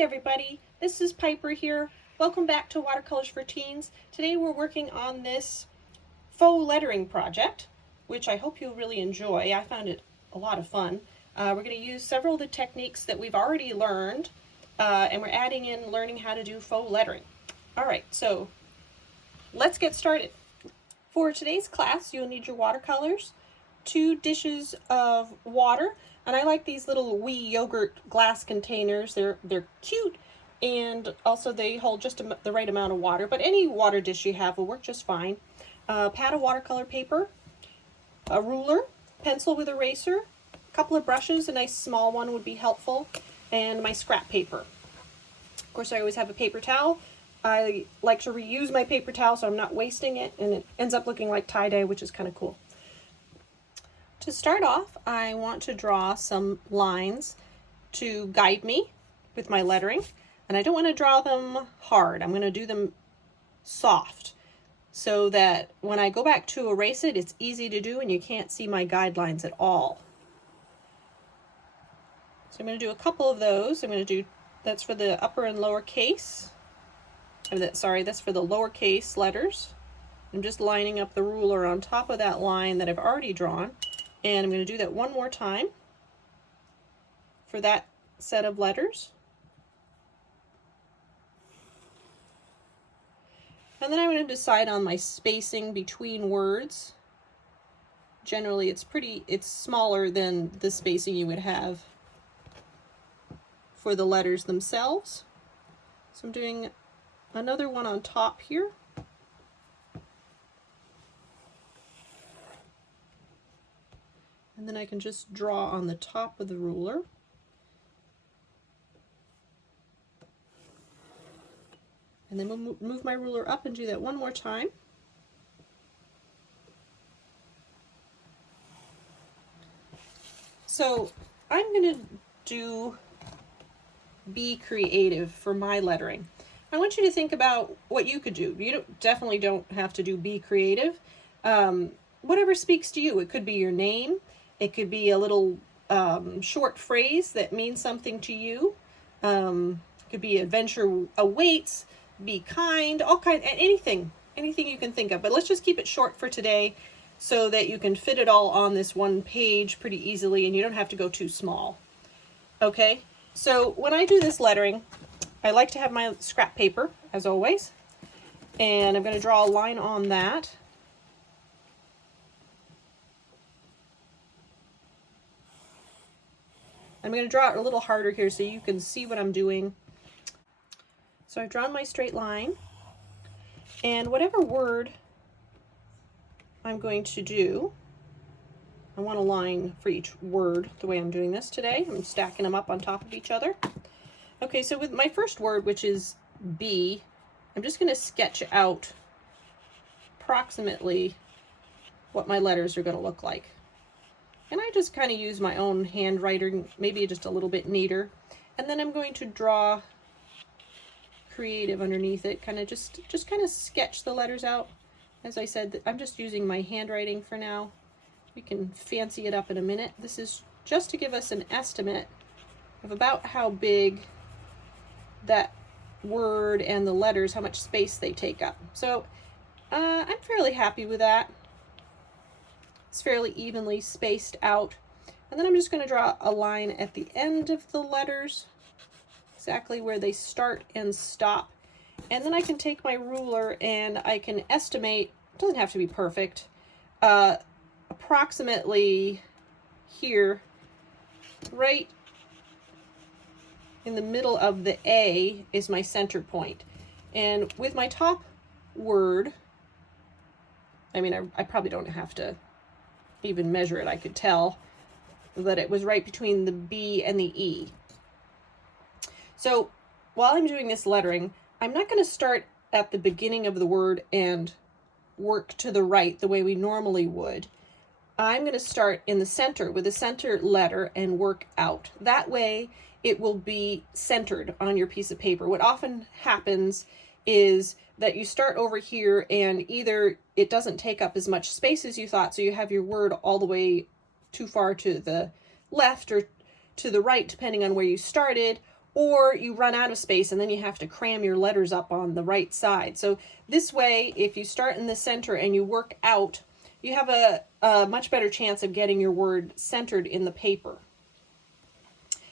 Hey everybody, this is Piper here. Welcome back to Watercolors for Teens. Today we're working on this faux lettering project, which I hope you'll really enjoy. I found it a lot of fun. We're going to use several of the techniques that we've already learned, and we're adding in learning how to do faux lettering. Alright, so let's get started. For today's class, you'll need your watercolors, 2 dishes of water, and I like these little wee yogurt glass containers. They're cute, and also they hold just the right amount of water, but any water dish you have will work just fine. A pad of watercolor paper, a ruler, pencil with eraser, a couple of brushes, a nice small one would be helpful, and my scrap paper. Of course, I always have a paper towel. I like to reuse my paper towel so I'm not wasting it, and it ends up looking like tie-dye, which is kind of cool. To start off, I want to draw some lines to guide me with my lettering, and I don't want to draw them hard. I'm going to do them soft so that when I go back to erase it, it's easy to do and you can't see my guidelines at all. So I'm going to do a couple of those. I'm going to do, that's for the upper and lower case. That's for the lowercase letters. I'm just lining up the ruler on top of that line that I've already drawn. And I'm going to do that one more time for that set of letters. And then I'm going to decide on my spacing between words. Generally, it's smaller than the spacing you would have for the letters themselves. So I'm doing another one on top here. And then I can just draw on the top of the ruler. And then we'll move my ruler up and do that one more time. So I'm going to do Be Creative for my lettering. I want you to think about what you could do. You definitely don't have to do Be Creative. Whatever speaks to you. It could be your name. It could be a little short phrase that means something to you. It could be adventure awaits, be kind, anything you can think of. But let's just keep it short for today so that you can fit it all on this one page pretty easily and you don't have to go too small. Okay, so when I do this lettering, I like to have my scrap paper, as always, and I'm going to draw a line on that. I'm going to draw it a little harder here so you can see what I'm doing. So I've drawn my straight line, and whatever word I'm going to do, I want a line for each word the way I'm doing this today. I'm stacking them up on top of each other. Okay, so with my first word, which is be, I'm just going to sketch out approximately what my letters are going to look like. And I just kind of use my own handwriting, maybe just a little bit neater. And then I'm going to draw creative underneath it, kind of just kind of sketch the letters out. As I said, I'm just using my handwriting for now. We can fancy it up in a minute. This is just to give us an estimate of about how big that word and the letters, how much space they take up. So I'm fairly happy with that. It's fairly evenly spaced out. And then I'm just going to draw a line at the end of the letters, exactly where they start and stop. And then I can take my ruler and I can estimate, it doesn't have to be perfect, approximately here, right in the middle of the A is my center point. And with my top word, I mean, I probably don't have to even measure it. I could tell that it was right between the B and the E. So while I'm doing this lettering, I'm not going to start at the beginning of the word and work to the right the way we normally would. I'm going to start in the center with the center letter and work out. That way it will be centered on your piece of paper. What often happens is that you start over here and either it doesn't take up as much space as you thought, so you have your word all the way too far to the left or to the right, depending on where you started, or you run out of space and then you have to cram your letters up on the right side. So this way, if you start in the center and you work out, you have a much better chance of getting your word centered in the paper.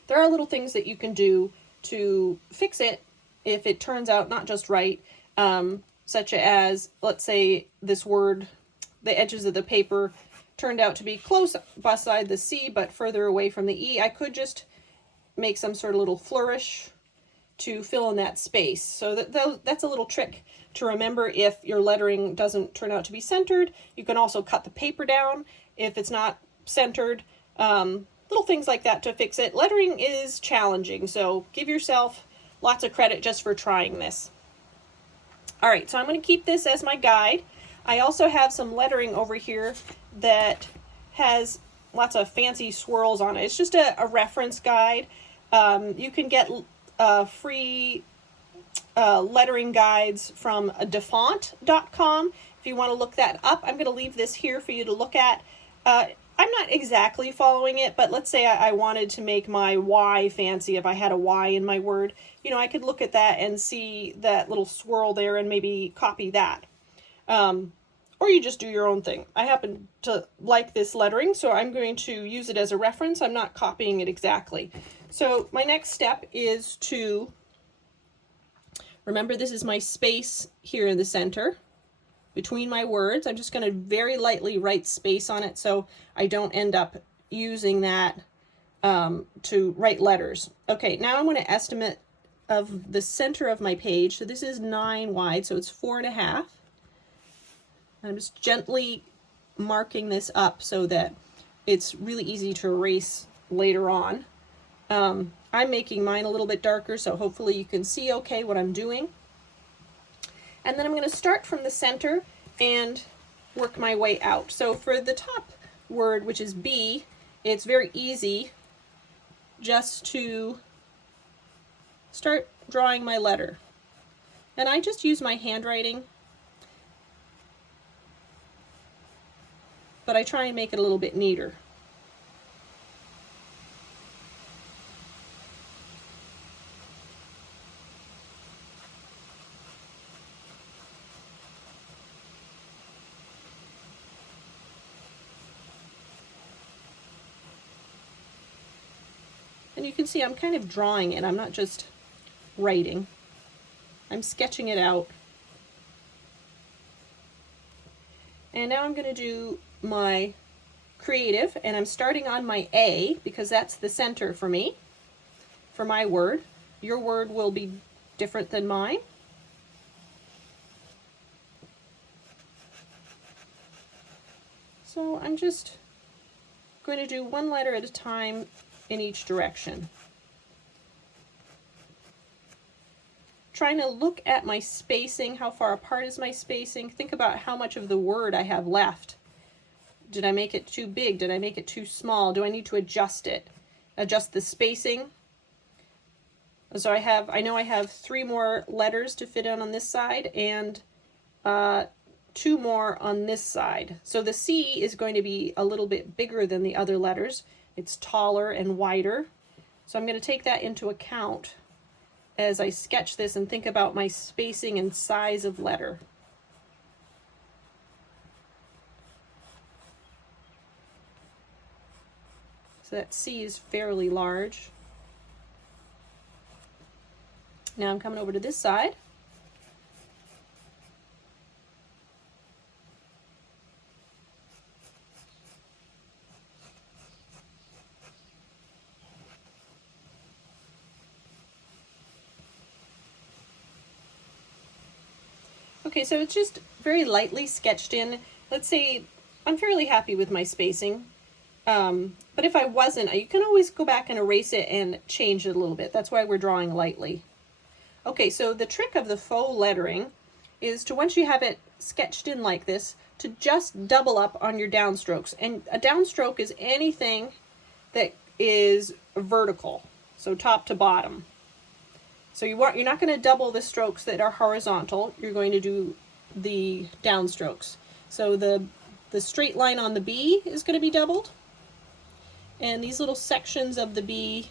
There are little things that you can do to fix it if it turns out not just right, such as, let's say this word, the edges of the paper turned out to be close beside the C but further away from the E. I could just make some sort of little flourish to fill in that space. So that's a little trick to remember if your lettering doesn't turn out to be centered. You can also cut the paper down if it's not centered. Little things like that to fix it. Lettering is challenging, so give yourself lots of credit just for trying this. All right, so I'm going to keep this as my guide. I also have some lettering over here that has lots of fancy swirls on it. It's just a reference guide. You can get free lettering guides from defont.com if you want to look that up. I'm going to leave this here for you to look at. I'm not exactly following it, but let's say I wanted to make my Y fancy. If I had a Y in my word, you know, I could look at that and see that little swirl there and maybe copy that. Or you just do your own thing. I happen to like this lettering, so I'm going to use it as a reference. I'm not copying it exactly. So my next step is to, remember this is my space here in the center between my words. I'm just going to very lightly write space on it so I don't end up using that to write letters. Okay, now I'm going to estimate of the center of my page. So this is 9 wide, so it's 4.5. I'm just gently marking this up so that it's really easy to erase later on. I'm making mine a little bit darker, so hopefully you can see okay what I'm doing. And then I'm going to start from the center and work my way out. So for the top word, which is B, it's very easy just to start drawing my letter. And I just use my handwriting, but I try and make it a little bit neater. And you can see I'm kind of drawing it. I'm not just writing. I'm sketching it out. And now I'm going to do my creative, and I'm starting on my A because that's the center for me, for my word. Your word will be different than mine. So I'm just going to do one letter at a time in each direction. Trying to look at my spacing, how far apart is my spacing, think about how much of the word I have left. Did I make it too big? Did I make it too small? Do I need to adjust it? Adjust the spacing. So I know I have 3 more letters to fit in on this side and 2 more on this side. So the C is going to be a little bit bigger than the other letters. It's taller and wider. So I'm going to take that into account as I sketch this and think about my spacing and size of letter. So that C is fairly large. Now I'm coming over to this side. Okay, so it's just very lightly sketched in. Let's say I'm fairly happy with my spacing, but if I wasn't, you can always go back and erase it and change it a little bit. That's why we're drawing lightly. Okay, so the trick of the faux lettering is to, once you have it sketched in like this, to just double up on your downstrokes. And a downstroke is anything that is vertical, so top to bottom. So you're not going to double the strokes that are horizontal. You're going to do the downstrokes. So the straight line on the B is going to be doubled, and these little sections of the B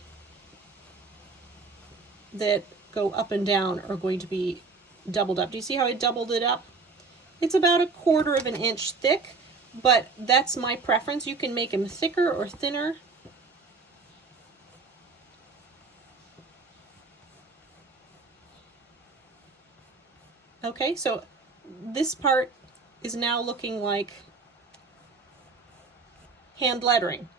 that go up and down are going to be doubled up. Do you see how I doubled it up? It's about 1/4 of an inch thick, but that's my preference. You can make them thicker or thinner. Okay, so this part is now looking like hand lettering.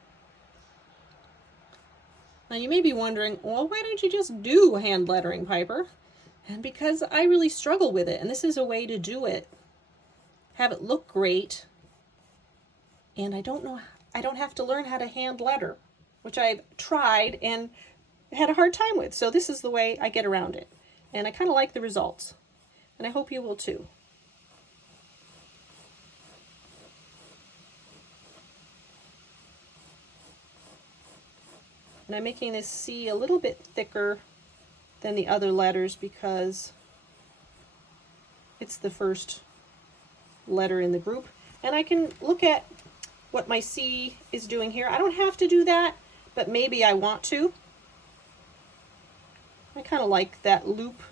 Now you may be wondering, well, why don't you just do hand lettering, Piper? And because I really struggle with it, and this is a way to do it. Have it look great, and I don't have to learn how to hand letter, which I've tried and had a hard time with. So this is the way I get around it, and I kind of like the results, and I hope you will too. And I'm making this C a little bit thicker than the other letters because it's the first letter in the group. And I can look at what my C is doing here. I don't have to do that, but maybe I want to. I kind of like that loop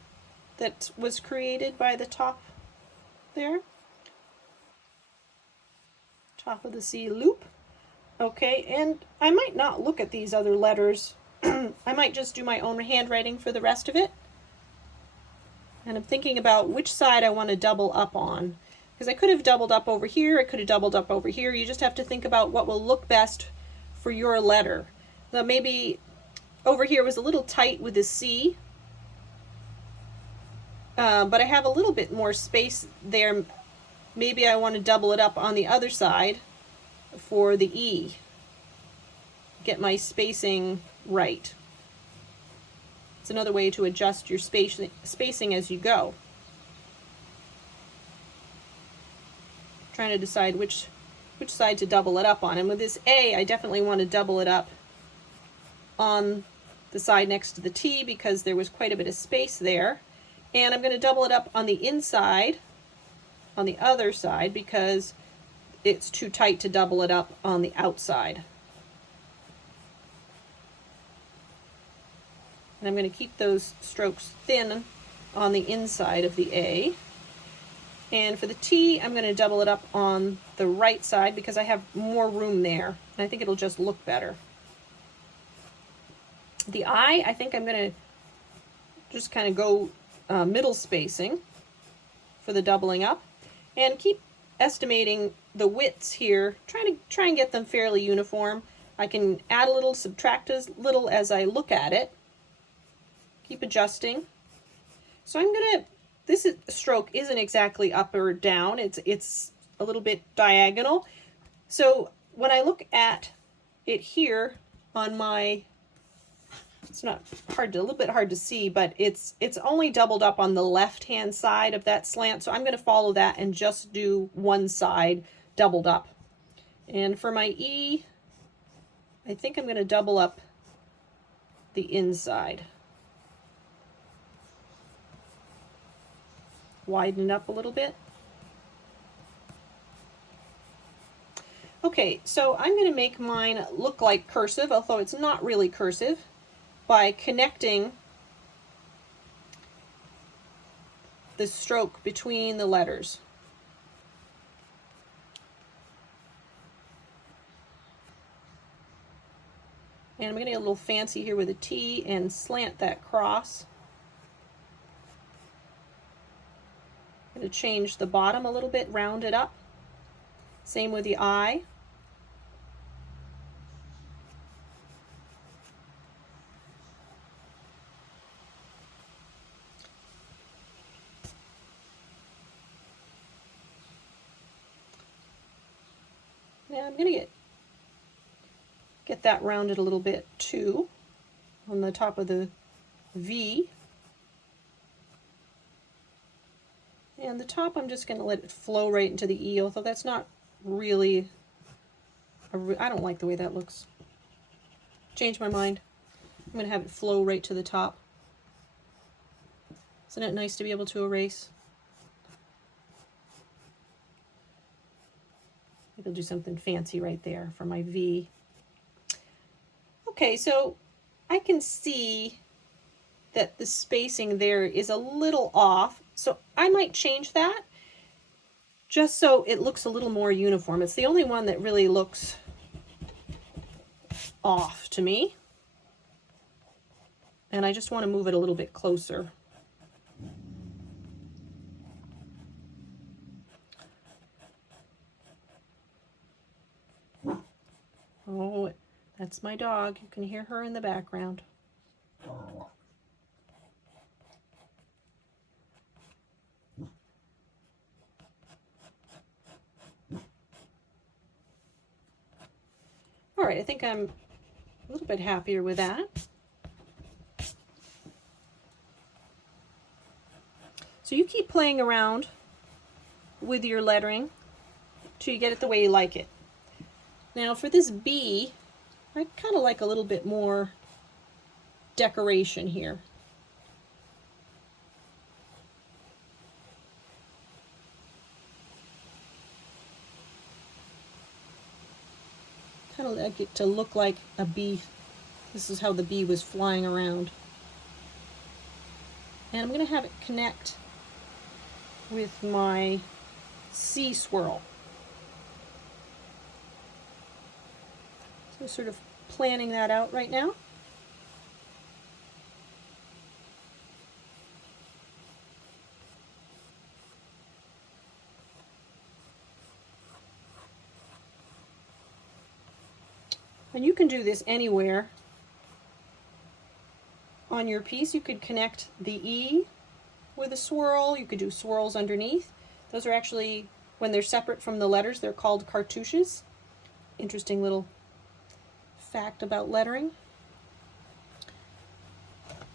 that was created by the top there. Top of the C loop. Okay, and I might not look at these other letters. I might just do my own handwriting for the rest of it. And I'm thinking about which side I want to double up on. Because I could have doubled up over here, I could have doubled up over here. You just have to think about what will look best for your letter. So maybe over here was a little tight with the C, but I have a little bit more space there. Maybe I want to double it up on the other side for the E. Get my spacing right. It's another way to adjust your spacing as you go. Trying to decide which side to double it up on. And with this A, I definitely want to double it up on the side next to the T because there was quite a bit of space there. And I'm going to double it up on the inside, on the other side, because it's too tight to double it up on the outside. And I'm going to keep those strokes thin on the inside of the A. And for the T, I'm going to double it up on the right side because I have more room there. And I think it'll just look better. The I think I'm going to just kind of go middle spacing for the doubling up. And keep estimating the widths here. Try and get them fairly uniform. I can add a little, subtract a little as I look at it. Keep adjusting. So I'm going to, this stroke isn't exactly up or down. It's a little bit diagonal. So when I look at it here on my, it's not hard to, a little bit hard to see, but it's only doubled up on the left-hand side of that slant. So I'm going to follow that and just do one side doubled up. And for my E, I think I'm going to double up the inside. Widen it up a little bit. Okay, so I'm going to make mine look like cursive, although it's not really cursive, by connecting the stroke between the letters. And I'm going to get a little fancy here with a T and slant that cross. I'm going to change the bottom a little bit, round it up. Same with the I. Now I'm going to get that rounded a little bit too on the top of the V. And the top, I'm just going to let it flow right into the E, although that's not really, I don't like the way that looks. Change my mind. I'm going to have it flow right to the top. Isn't it nice to be able to erase? Maybe I'll do something fancy right there for my V. Okay, so I can see that the spacing there is a little off, so I might change that just so it looks a little more uniform. It's the only one that really looks off to me, and I just want to move it a little bit closer. Oh, that's my dog. You can hear her in the background. All right, I think I'm a little bit happier with that. So you keep playing around with your lettering till you get it the way you like it. Now for this bee, I kind of like a little bit more decoration here. Kind of like it to look like a bee. This is how the bee was flying around. And I'm going to have it connect with my sea swirl. So sort of planning that out right now. And you can do this anywhere on your piece. You could connect the E with a swirl. You could do swirls underneath. Those are actually, when they're separate from the letters, they're called cartouches. Interesting little fact about lettering.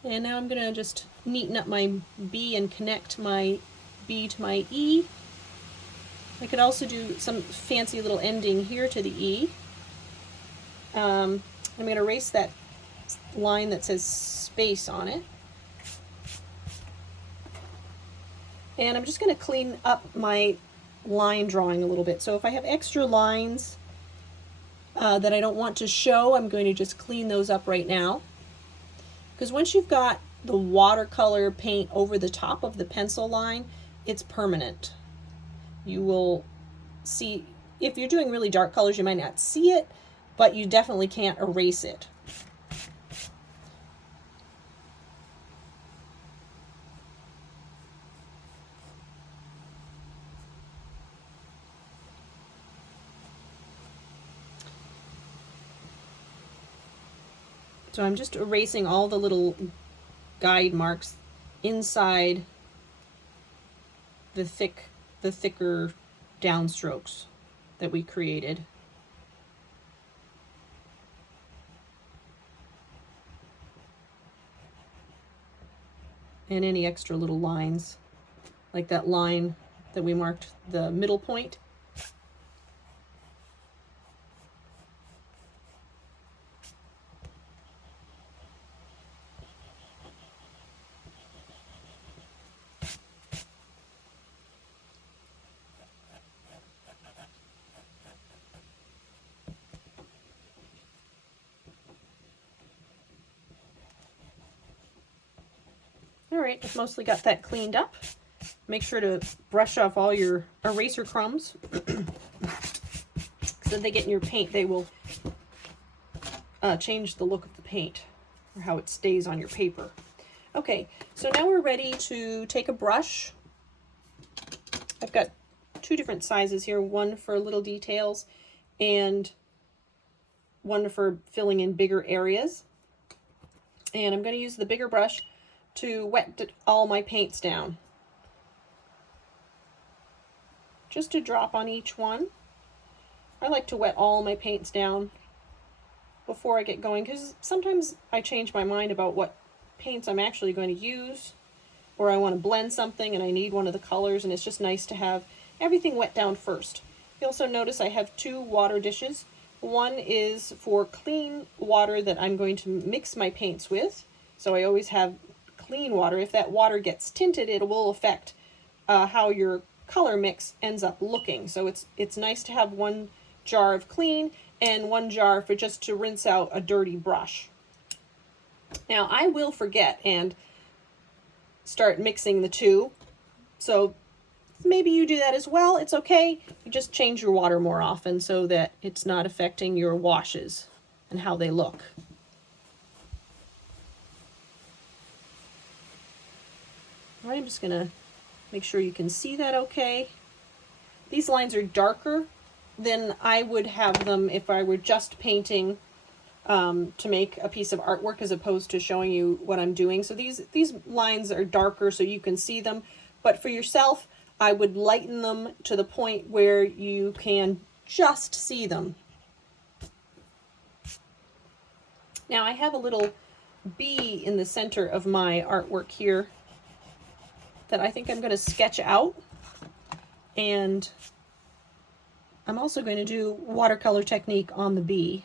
And now I'm going to just neaten up my B and connect my B to my E. I could also do some fancy little ending here to the E. I'm going to erase that line that says space on it. And I'm just going to clean up my line drawing a little bit. So if I have extra lines that I don't want to show, I'm going to just clean those up right now. Because once you've got the watercolor paint over the top of the pencil line, it's permanent. You will see, if you're doing really dark colors, you might not see it, but you definitely can't erase it. So I'm just erasing all the little guide marks inside the thicker downstrokes that we created. And any extra little lines, like that line that we marked the middle point. All right, I've mostly got that cleaned up. Make sure to brush off all your eraser crumbs. So if they get in your paint, they will change the look of the paint or how it stays on your paper. Okay, so now we're ready to take a brush. I've got two different sizes here, one for little details and one for filling in bigger areas. And I'm going to use the bigger brush to wet all my paints down. Just a drop on each one. I like to wet all my paints down before I get going, because sometimes I change my mind about what paints I'm actually going to use, or I want to blend something and I need one of the colors, and it's just nice to have everything wet down first. You also notice I have two water dishes. One is for clean water that I'm going to mix my paints with, so I always have clean water. If that water gets tinted, it will affect how your color mix ends up looking. So it's nice to have one jar of clean and one jar for just to rinse out a dirty brush. Now I will forget, and start mixing the two. So maybe you do that as well. It's okay. You just change your water more often so that it's not affecting your washes and how they look. All right, I'm just gonna make sure you can see that okay. These lines are darker than I would have them if I were just painting to make a piece of artwork as opposed to showing you what I'm doing. So these lines are darker so you can see them, but for yourself, I would lighten them to the point where you can just see them. Now I have a little bee in the center of my artwork here that I think I'm going to sketch out, and I'm also going to do watercolor technique on the bee.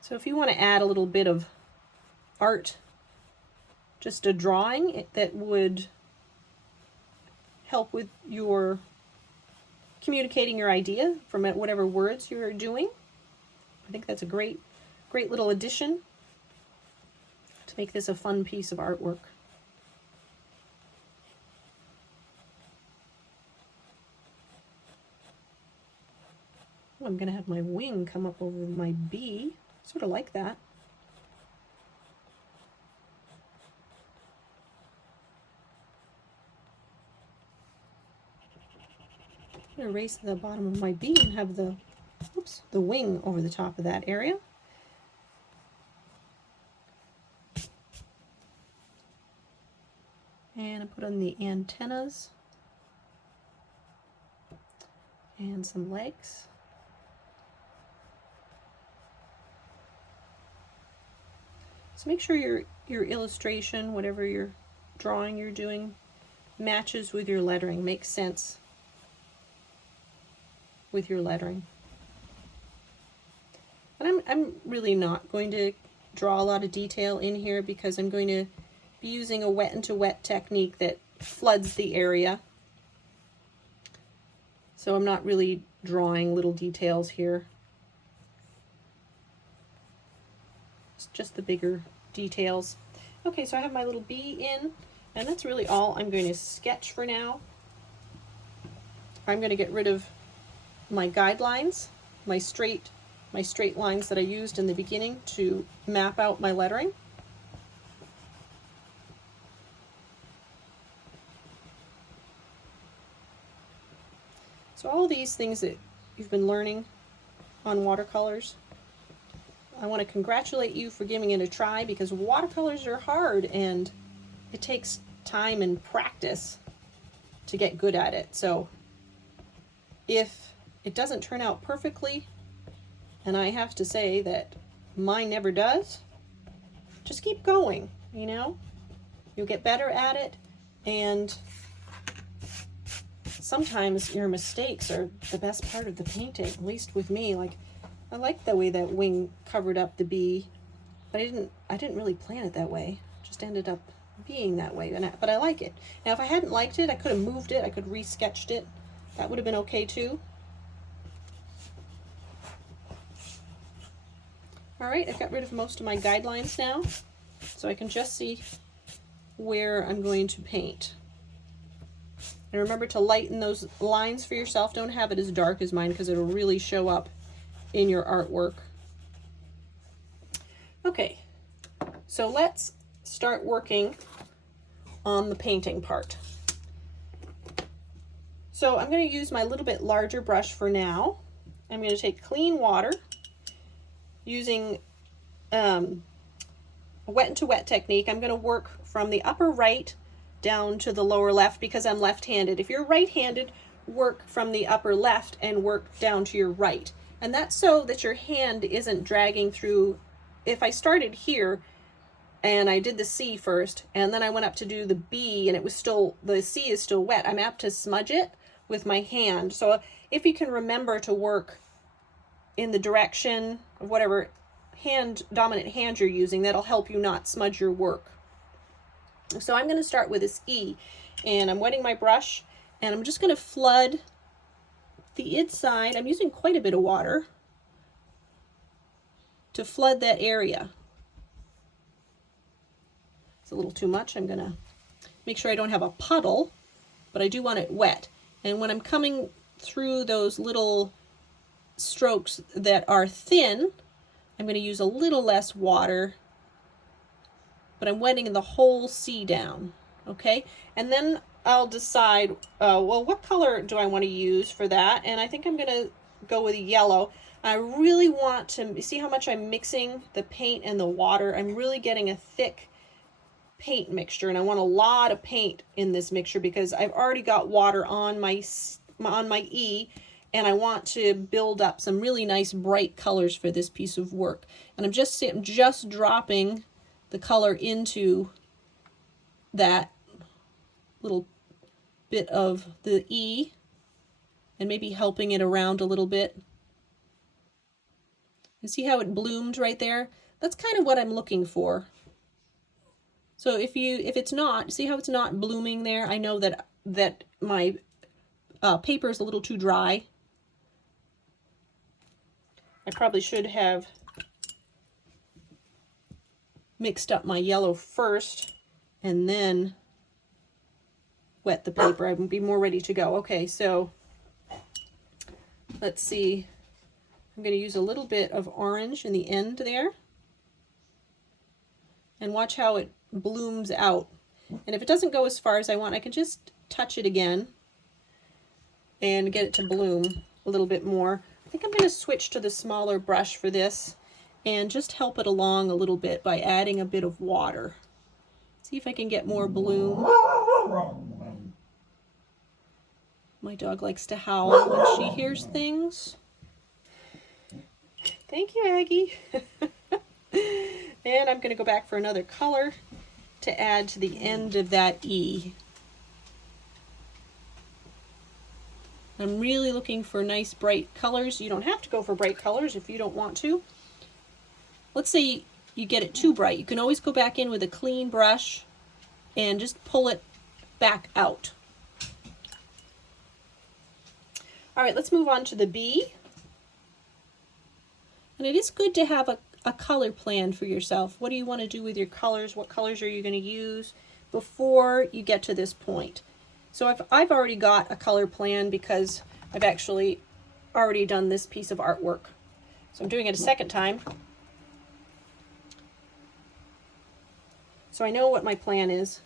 So if you want to add a little bit of art, just a drawing that would help with your communicating your idea from whatever words you're doing, I think that's a great little addition to make this a fun piece of artwork. I'm going to have my wing come up over my bee, sort of like that. I'm going to erase the bottom of my bee and have the wing over the top of that area. And I put on the antennas and some legs. So make sure your illustration, whatever your drawing you're doing, matches with your lettering, makes sense with your lettering. And I'm really not going to draw a lot of detail in here because I'm going to be using a wet into wet technique that floods the area. So I'm not really drawing little details here. Just the bigger details. Okay, so I have my little bee in, and that's really all I'm going to sketch for now. I'm going to get rid of my guidelines, my straight lines that I used in the beginning to map out my lettering. So all these things that you've been learning on watercolors, I want to congratulate you for giving it a try, because watercolors are hard and it takes time and practice to get good at it. So if it doesn't turn out perfectly, and I have to say that mine never does, just keep going, you know? You'll get better at it, and sometimes your mistakes are the best part of the painting, at least with me. Like, I like the way that wing covered up the bee, but I didn't really plan it that way. It just ended up being that way, but I like it. Now, if I hadn't liked it, I could have moved it, I could re-sketched it. That would have been okay too. All right, I've got rid of most of my guidelines now, so I can just see where I'm going to paint. And remember to lighten those lines for yourself. Don't have it as dark as mine because it'll really show up in your artwork. Okay, so let's start working on the painting part. So I'm going to use my little bit larger brush for now. I'm going to take clean water using a wet into wet technique. I'm going to work from the upper right down to the lower left because I'm left-handed. If you're right-handed, work from the upper left and work down to your right. And that's so that your hand isn't dragging through. If I started here and I did the C first, and then I went up to do the B and it was still, the C is still wet, I'm apt to smudge it with my hand. So if you can remember to work in the direction of whatever dominant hand you're using, that'll help you not smudge your work. So I'm going to start with this E, and I'm wetting my brush, and I'm just going to flood the inside. I'm using quite a bit of water to flood that area. It's a little too much. I'm going to make sure I don't have a puddle, but I do want it wet. And when I'm coming through those little strokes that are thin, I'm going to use a little less water, but I'm wetting the whole C down, okay? And then I'll decide, well, what color do I want to use for that? And I think I'm going to go with yellow. I really want to see how much I'm mixing the paint and the water. I'm really getting a thick paint mixture, and I want a lot of paint in this mixture because I've already got water on my E, and I want to build up some really nice bright colors for this piece of work. And I'm just dropping the color into that little bit of the E and maybe helping it around a little bit. You see how it bloomed right there? That's kind of what I'm looking for. So if it's not, see how it's not blooming there? I know that my paper is a little too dry. I probably should have mixed up my yellow first and then wet the paper. I would be more ready to go. Okay, so let's see. I'm going to use a little bit of orange in the end there. And watch how it blooms out. And if it doesn't go as far as I want, I can just touch it again and get it to bloom a little bit more. I think I'm going to switch to the smaller brush for this and just help it along a little bit by adding a bit of water. See if I can get more bloom. My dog likes to howl when she hears things. Thank you, Aggie. And I'm going to go back for another color to add to the end of that E. I'm really looking for nice bright colors. You don't have to go for bright colors if you don't want to. Let's say you get it too bright. You can always go back in with a clean brush and just pull it back out. All right, let's move on to the B. And it is good to have a color plan for yourself. What do you want to do with your colors? What colors are you going to use before you get to this point? So I've already got a color plan because I've actually already done this piece of artwork. So I'm doing it a second time. So I know what my plan is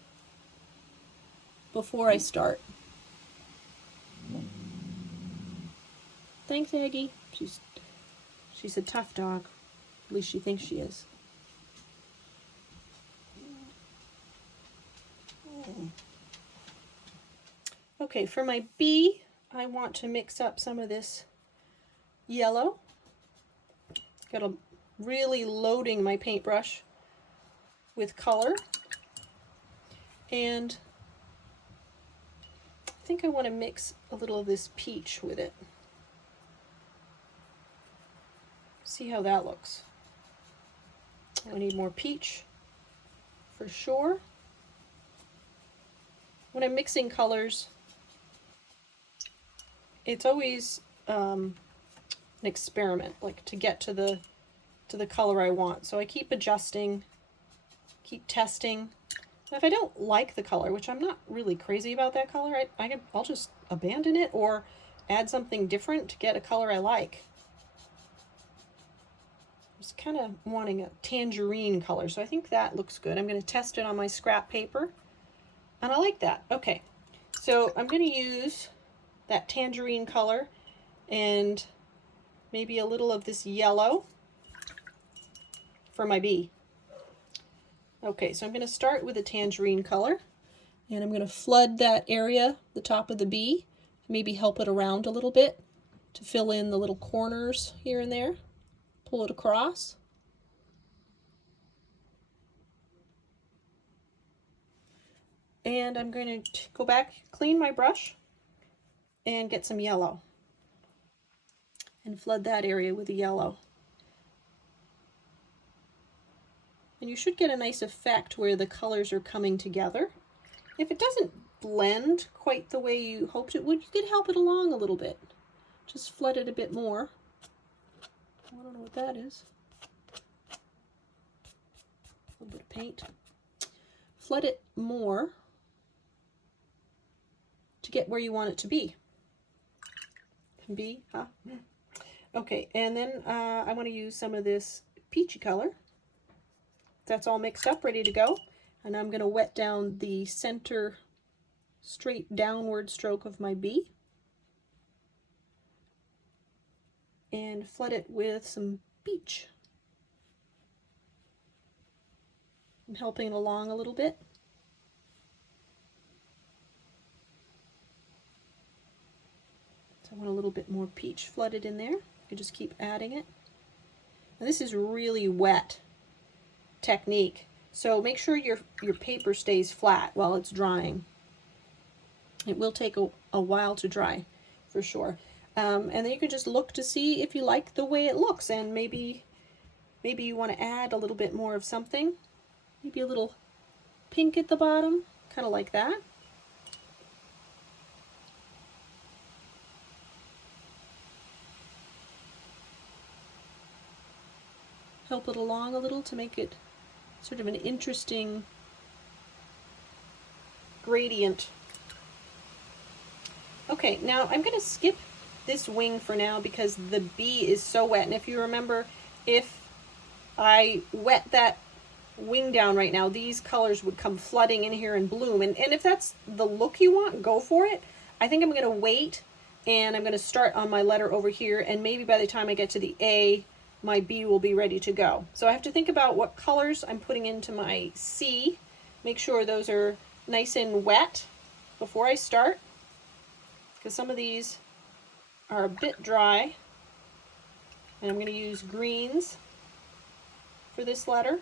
before I start. Thanks, Aggie. She's a tough dog. At least she thinks she is. Okay, for my B, I want to mix up some of this yellow. Got a really loading my paintbrush with color. And I think I want to mix a little of this peach with it. See how that looks. I need more peach for sure. When I'm mixing colors, it's always an experiment, like to get to the color I want. So I keep adjusting, keep testing. And if I don't like the color, which I'm not really crazy about that color, I'll just abandon it or add something different to get a color I like. I was kind of wanting a tangerine color, so I think that looks good. I'm going to test it on my scrap paper, and I like that. Okay, so I'm going to use that tangerine color and maybe a little of this yellow for my B. Okay, so I'm going to start with a tangerine color, and I'm going to flood that area, the top of the B, maybe help it around a little bit to fill in the little corners here and there. Pull it across. And I'm going to go back, clean my brush, and get some yellow. And flood that area with the yellow. And you should get a nice effect where the colors are coming together. If it doesn't blend quite the way you hoped it would, you could help it along a little bit. Just flood it a bit more. I don't know what that is. A little bit of paint. Flood it more to get where you want it to be. Huh? Okay, and then I want to use some of this peachy color. That's all mixed up, ready to go. And I'm going to wet down the center straight downward stroke of my bee. And flood it with some peach. I'm helping it along a little bit. So I want a little bit more peach flooded in there. You just keep adding it. And this is really wet technique, so make sure your paper stays flat while it's drying. It will take a while to dry, for sure. And then you can just look to see if you like the way it looks, and maybe you want to add a little bit more of something. Maybe a little pink at the bottom, kind of like that. Help it along a little to make it sort of an interesting gradient. Okay, now I'm going to skip this wing for now because the bee is so wet. And if you remember, if I wet that wing down right now, these colors would come flooding in here and bloom. And if that's the look you want, go for it. I think I'm going to wait, and I'm going to start on my letter over here, and maybe by the time I get to the A, my B will be ready to go. So I have to think about what colors I'm putting into my C. Make sure those are nice and wet before I start, because some of these are a bit dry. And I'm going to use greens for this letter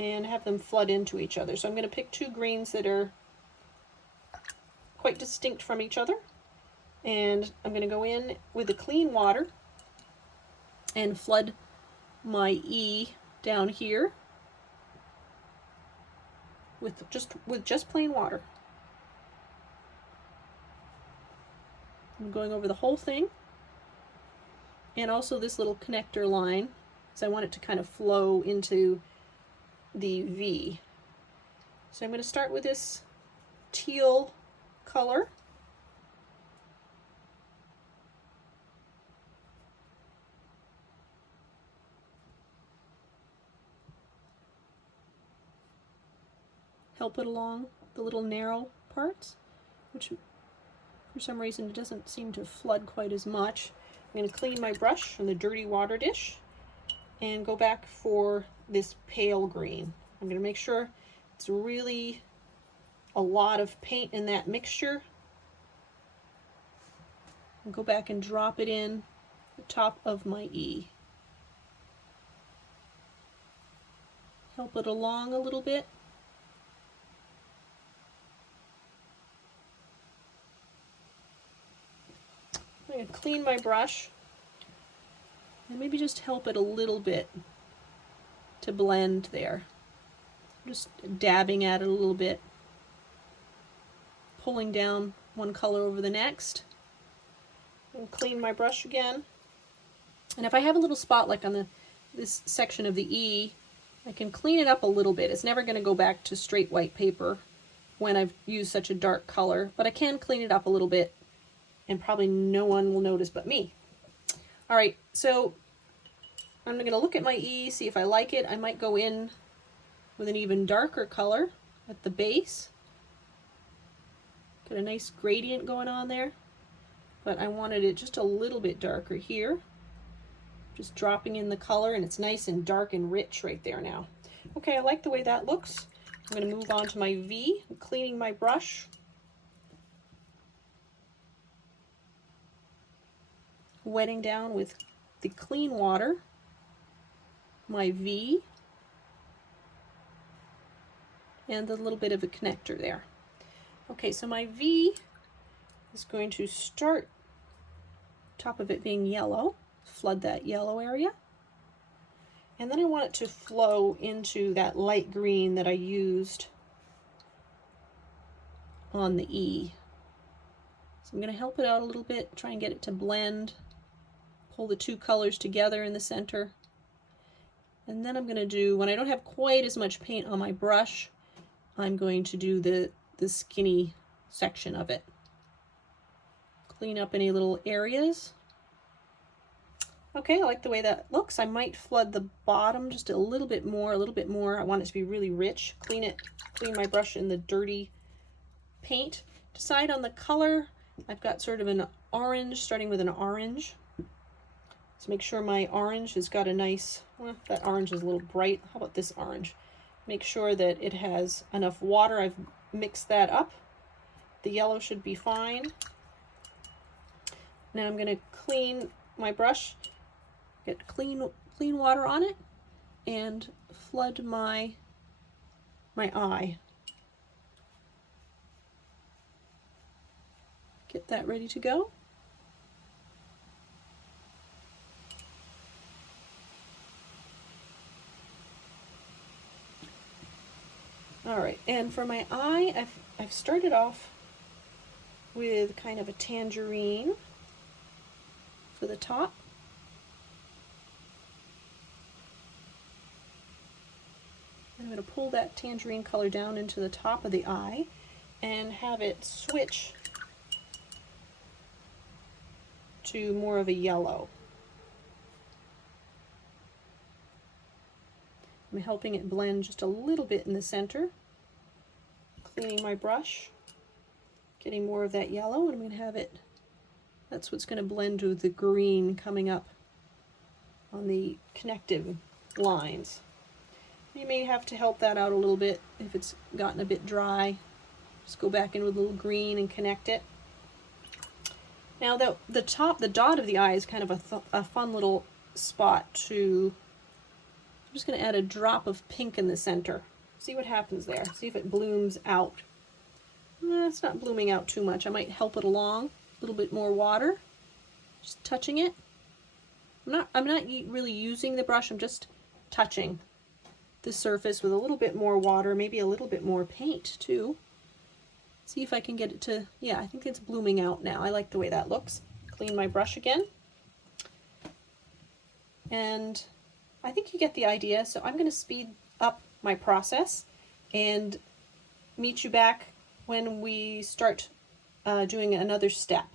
and have them flood into each other. So I'm going to pick two greens that are quite distinct from each other, and I'm going to go in with the clean water and flood my E down here with just plain water. I'm going over the whole thing, and also this little connector line, because I want it to kind of flow into the V. So I'm going to start with this teal color. Help it along the little narrow parts, which for some reason it doesn't seem to flood quite as much. I'm going to clean my brush from the dirty water dish and go back for this pale green. I'm going to make sure it's really a lot of paint in that mixture. And go back and drop it in the top of my E. Help it along a little bit. I'm going to clean my brush and maybe just help it a little bit to blend there. Just dabbing at it a little bit, pulling down one color over the next. And clean my brush again. And if I have a little spot like on this section of the E, I can clean it up a little bit. It's never going to go back to straight white paper when I've used such a dark color, but I can clean it up a little bit, and probably no one will notice but me. All right, so I'm going to look at my E, see if I like it. I might go in with an even darker color at the base. Got a nice gradient going on there, but I wanted it just a little bit darker here. Just dropping in the color, and it's nice and dark and rich right there now. Okay, I like the way that looks. I'm going to move on to my V, I'm cleaning my brush. Wetting down with the clean water my V and a little bit of a connector there. Okay, so my V is going to start top of it being yellow, flood that yellow area, and then I want it to flow into that light green that I used on the E. So I'm going to help it out a little bit, try and get it to blend. Pull the two colors together in the center. And then I'm going to do, when I don't have quite as much paint on my brush, I'm going to do the skinny section of it. Clean up any little areas. Okay, I like the way that looks. I might flood the bottom just a little bit more, I want it to be really rich. Clean my brush in the dirty paint. Decide on the color. I've got sort of an orange, starting with an orange. So make sure my orange has got a nice, well, that orange is a little bright. How about this orange? Make sure that it has enough water. I've mixed that up. The yellow should be fine. Now I'm going to clean my brush, get clean water on it, and flood my eye. Get that ready to go. All right, and for my eye, I've started off with kind of a tangerine for the top. I'm going to pull that tangerine color down into the top of the eye and have it switch to more of a yellow. I'm helping it blend just a little bit in the center. Cleaning my brush, getting more of that yellow, and I'm going to have it, that's what's going to blend with the green coming up on the connective lines. You may have to help that out a little bit if it's gotten a bit dry. Just go back in with a little green and connect it. Now the dot of the eye is kind of a fun little spot to, I'm just going to add a drop of pink in the center. See what happens there. See if it blooms out. It's not blooming out too much. I might help it along. A little bit more water. Just touching it. I'm not really using the brush. I'm just touching the surface with a little bit more water, maybe a little bit more paint too. See if I can get it to, yeah, I think it's blooming out now. I like the way that looks. Clean my brush again. And I think you get the idea. So I'm going to speed up my process and meet you back when we start doing another step.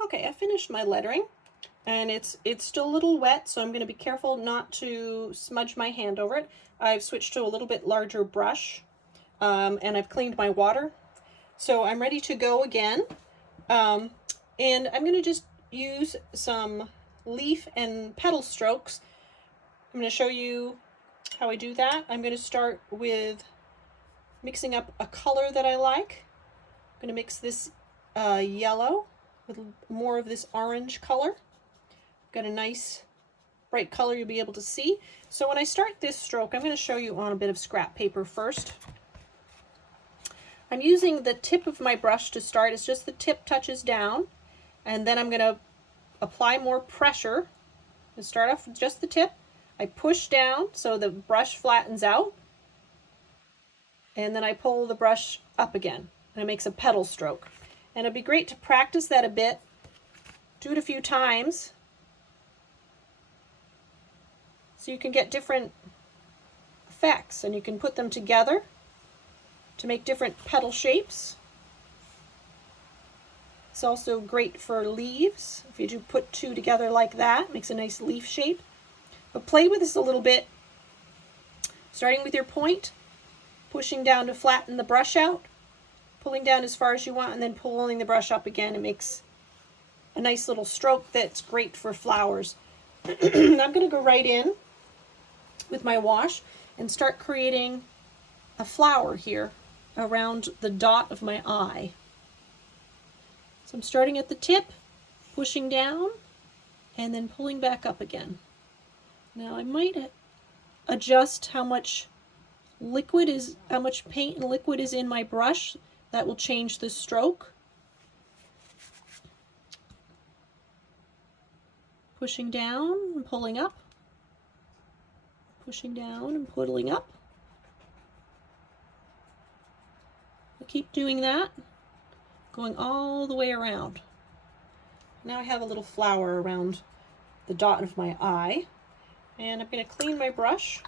Okay, I finished my lettering, and it's still a little wet, so I'm going to be careful not to smudge my hand over it. I've switched to a little bit larger brush, and I've cleaned my water. So I'm ready to go again, and I'm going to just use some leaf and petal strokes. I'm going to show you how I do that. I'm going to start with mixing up a color that I like. I'm going to mix this yellow with more of this orange color. Got a nice bright color you'll be able to see. So when I start this stroke, I'm going to show you on a bit of scrap paper first. I'm using the tip of my brush to start. It's just the tip touches down, and then I'm going to apply more pressure. And start off with just the tip. I push down so the brush flattens out, and then I pull the brush up again, and it makes a petal stroke. And it'd be great to practice that a bit. Do it a few times so you can get different effects, and you can put them together to make different petal shapes. It's also great for leaves. If you do put two together like that, it makes a nice leaf shape. But play with this a little bit, starting with your point, pushing down to flatten the brush out, pulling down as far as you want, and then pulling the brush up again. It makes a nice little stroke that's great for flowers. I'm going to go right in with my wash and start creating a flower here around the dot of my eye. So I'm starting at the tip, pushing down, and then pulling back up again. Now I might adjust how much paint and liquid is in my brush. That will change the stroke. Pushing down and pulling up. Pushing down and pulling up. I'll keep doing that, going all the way around. Now I have a little flower around the dot of my eye, and I'm going to clean my brush,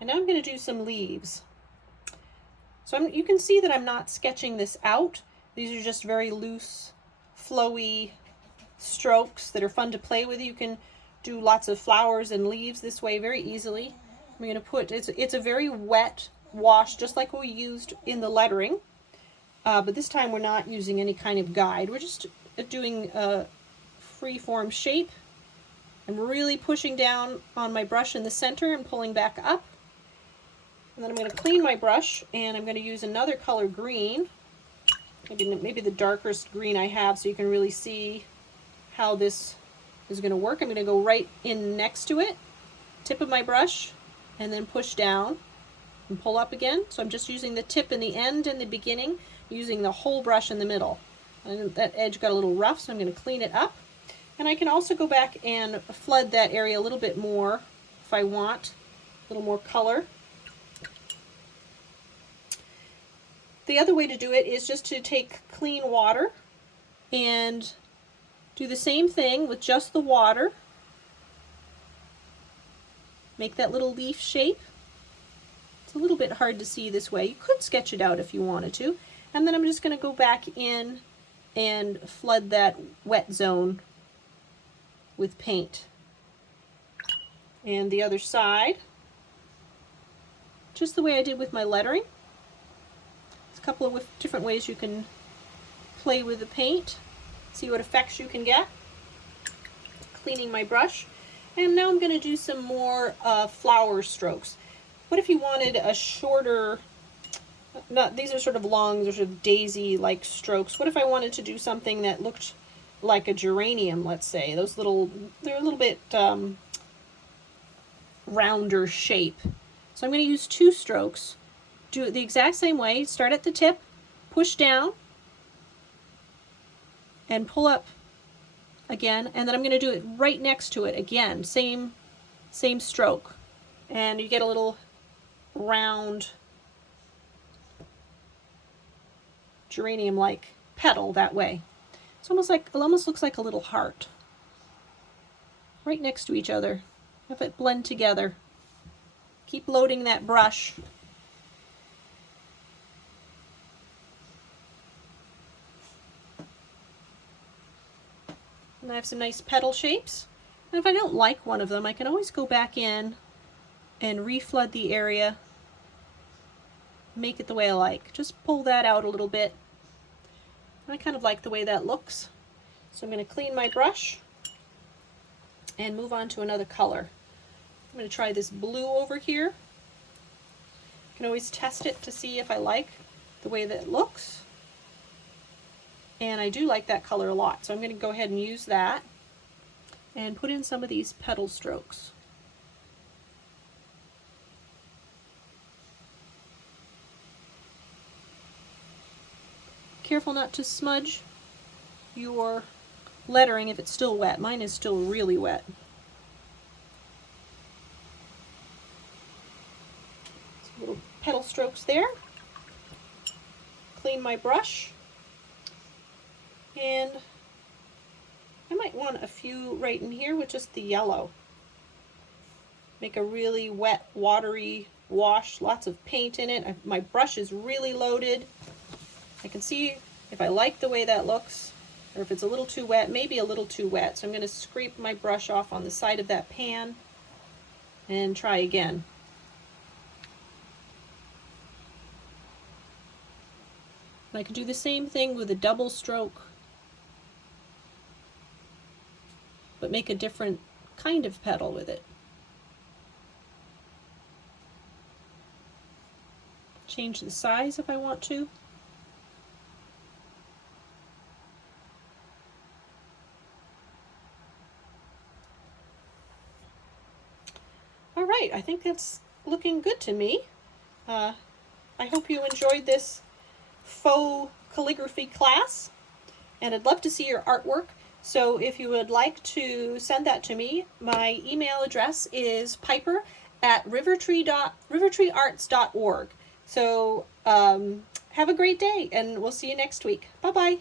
and now I'm going to do some leaves. So you can see that I'm not sketching this out. These are just very loose, flowy strokes that are fun to play with. You can do lots of flowers and leaves this way very easily. I'm going to put, it's a very wet wash, just like we used in the lettering, but this time we're not using any kind of guide. We're just doing a free-form shape. I'm really pushing down on my brush in the center and pulling back up. And then I'm going to clean my brush, and I'm going to use another color green, maybe the darkest green I have, so you can really see how this is going to work. I'm going to go right in next to it, tip of my brush, and then push down and pull up again. So I'm just using the tip in the end and the beginning, using the whole brush in the middle. And that edge got a little rough, so I'm going to clean it up. And I can also go back and flood that area a little bit more if I want, a little more color. The other way to do it is just to take clean water and do the same thing with just the water. Make that little leaf shape. It's a little bit hard to see this way. You could sketch it out if you wanted to. And then I'm just going to go back in and flood that wet zone with paint. And the other side, just the way I did with my lettering. There's a couple of different ways you can play with the paint, see what effects you can get. Cleaning my brush. And now I'm going to do some more flower strokes. What if you wanted a shorter, these are sort of long, they're sort of daisy-like strokes. What if I wanted to do something that looked like a geranium, let's say? They're a little bit rounder shape. So I'm going to use 2 strokes. Do it the exact same way. Start at the tip, push down, and pull up again. And then I'm going to do it right next to it again. Same stroke. And you get a little round geranium-like petal that way. It's almost like, it almost looks like a little heart. Right next to each other. Have it blend together. Keep loading that brush. And I have some nice petal shapes. And if I don't like one of them, I can always go back in and reflood the area. Make it the way I like. Just pull that out a little bit. I kind of like the way that looks. So I'm going to clean my brush and move on to another color. I'm going to try this blue over here. You can always test it to see if I like the way that it looks. And I do like that color a lot, so I'm going to go ahead and use that and put in some of these petal strokes. Careful not to smudge your lettering if it's still wet. Mine is still really wet. Some little petal strokes there. Clean my brush. And I might want a few right in here with just the yellow. Make a really wet, watery wash, lots of paint in it. My brush is really loaded. I can see if I like the way that looks, or if it's a little too wet, maybe a little too wet. So I'm going to scrape my brush off on the side of that pan and try again. And I could do the same thing with a double stroke, but make a different kind of petal with it. Change the size if I want to. All right, I think that's looking good to me. I hope you enjoyed this faux calligraphy class, and I'd love to see your artwork. So if you would like to send that to me, my email address is piper at rivertreearts.org. So have a great day, and we'll see you next week. Bye-bye.